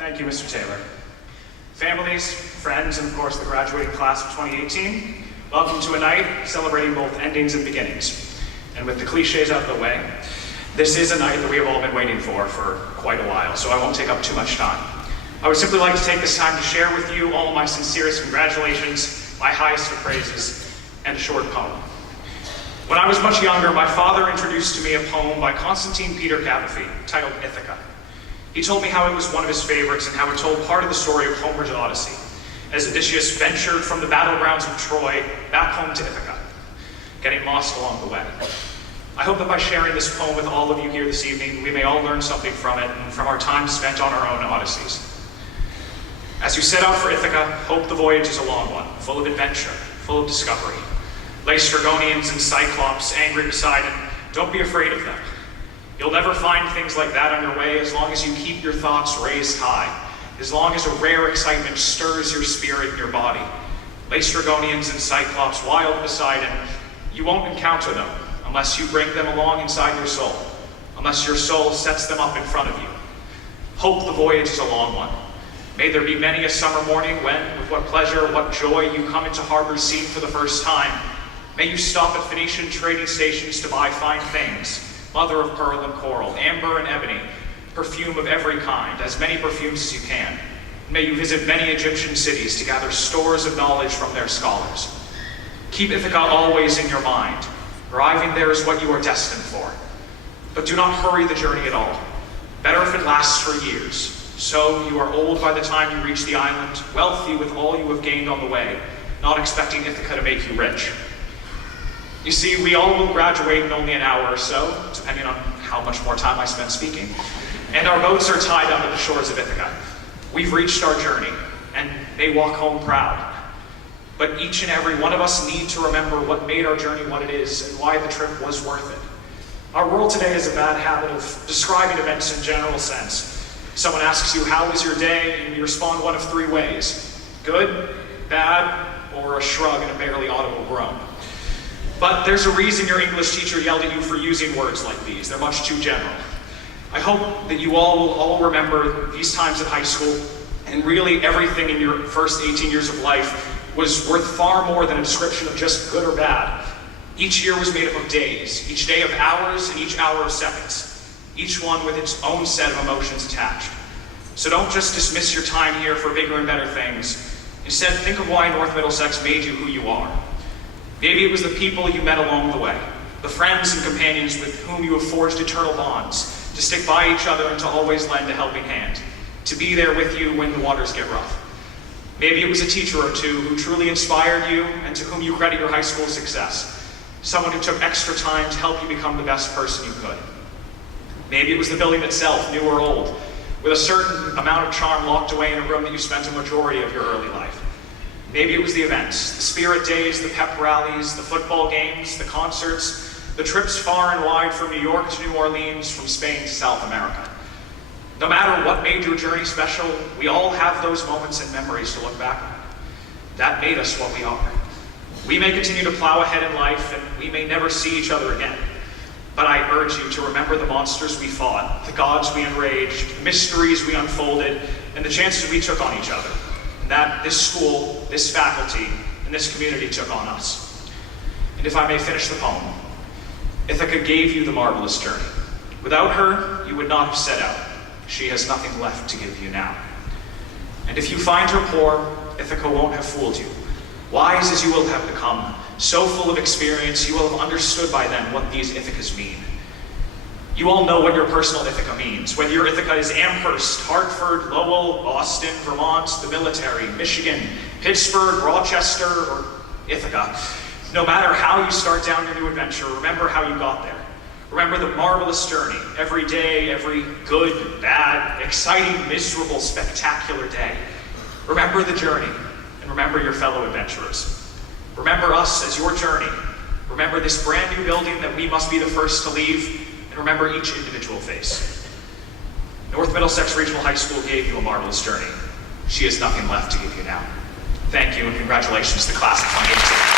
Thank you, Mr. Taylor. Families, friends, and of course the graduating class of 2018, welcome to a night celebrating both endings and beginnings. And with the cliches out of the way, this is a night that we have all been waiting for quite a while, so I won't take up too much time. I would simply like to take this time to share with you all my sincerest congratulations, my highest of praises, and a short poem. When I was much younger, my father introduced to me a poem by Constantine Peter Cavafy titled Ithaca. He told me how it was one of his favorites and how it told part of the story of Homer's Odyssey, as Odysseus ventured from the battlegrounds of Troy back home to Ithaca, getting lost along the way. I hope that by sharing this poem with all of you here this evening, we may all learn something from it and from our time spent on our own Odysseys. As you set out for Ithaca, hope the voyage is a long one, full of adventure, full of discovery. Laestrygonians and Cyclops, angry Poseidon, don't be afraid of them. You'll never find things like that on your way as long as you keep your thoughts raised high, as long as a rare excitement stirs your spirit and your body. Laestrygonians and Cyclops, wild Poseidon, you won't encounter them unless you bring them along inside your soul, unless your soul sets them up in front of you. Hope the voyage is a long one. May there be many a summer morning when, with what pleasure, what joy, you come into harbors seen for the first time. May you stop at Phoenician trading stations to buy fine things, mother of pearl and coral, amber and ebony, perfume of every kind, as many perfumes as you can. May you visit many Egyptian cities to gather stores of knowledge from their scholars. Keep Ithaca always in your mind. Arriving there is what you are destined for. But do not hurry the journey at all. Better if it lasts for years. So you are old by the time you reach the island, wealthy with all you have gained on the way, not expecting Ithaca to make you rich. You see, we all will graduate in only an hour or so, depending on how much more time I spend speaking. And our boats are tied up at the shores of Ithaca. We've reached our journey, and may walk home proud. But each and every one of us need to remember what made our journey what it is and why the trip was worth it. Our world today has a bad habit of describing events in general sense. Someone asks you, how was your day? And you respond one of three ways: good, bad, or a shrug and a barely audible groan. But there's a reason your English teacher yelled at you for using words like these. They're much too general. I hope that you all will all remember these times at high school, and really everything in your first 18 years of life was worth far more than a description of just good or bad. Each year was made up of days, each day of hours, and each hour of seconds, each one with its own set of emotions attached. So don't just dismiss your time here for bigger and better things. Instead, think of why North Middlesex made you who you are. Maybe it was the people you met along the way, the friends and companions with whom you have forged eternal bonds, to stick by each other and to always lend a helping hand, to be there with you when the waters get rough. Maybe it was a teacher or two who truly inspired you and to whom you credit your high school success, someone who took extra time to help you become the best person you could. Maybe it was the building itself, new or old, with a certain amount of charm locked away in a room that you spent a majority of your early life. Maybe it was the events, the spirit days, the pep rallies, the football games, the concerts, the trips far and wide from New York to New Orleans, from Spain to South America. No matter what made your journey special, we all have those moments and memories to look back on. That made us what we are. We may continue to plow ahead in life, and we may never see each other again. But I urge you to remember the monsters we fought, the gods we enraged, the mysteries we unfolded, and the chances we took on each other. That this school, this faculty, and this community took on us. And if I may finish the poem, Ithaca gave you the marvelous journey. Without her, you would not have set out. She has nothing left to give you now. And if you find her poor, Ithaca won't have fooled you. Wise as you will have become, so full of experience, you will have understood by then what these Ithacas mean. You all know what your personal Ithaca means, whether your Ithaca is Amherst, Hartford, Lowell, Boston, Vermont, the military, Michigan, Pittsburgh, Rochester, or Ithaca. No matter how you start down your new adventure, remember how you got there. Remember the marvelous journey, every day, every good, bad, exciting, miserable, spectacular day. Remember the journey, and remember your fellow adventurers. Remember us as your journey. Remember this brand new building that we must be the first to leave, and remember each individual face. North Middlesex Regional High School gave you a marvelous journey. She has nothing left to give you now. Thank you, and congratulations to the class of 2018.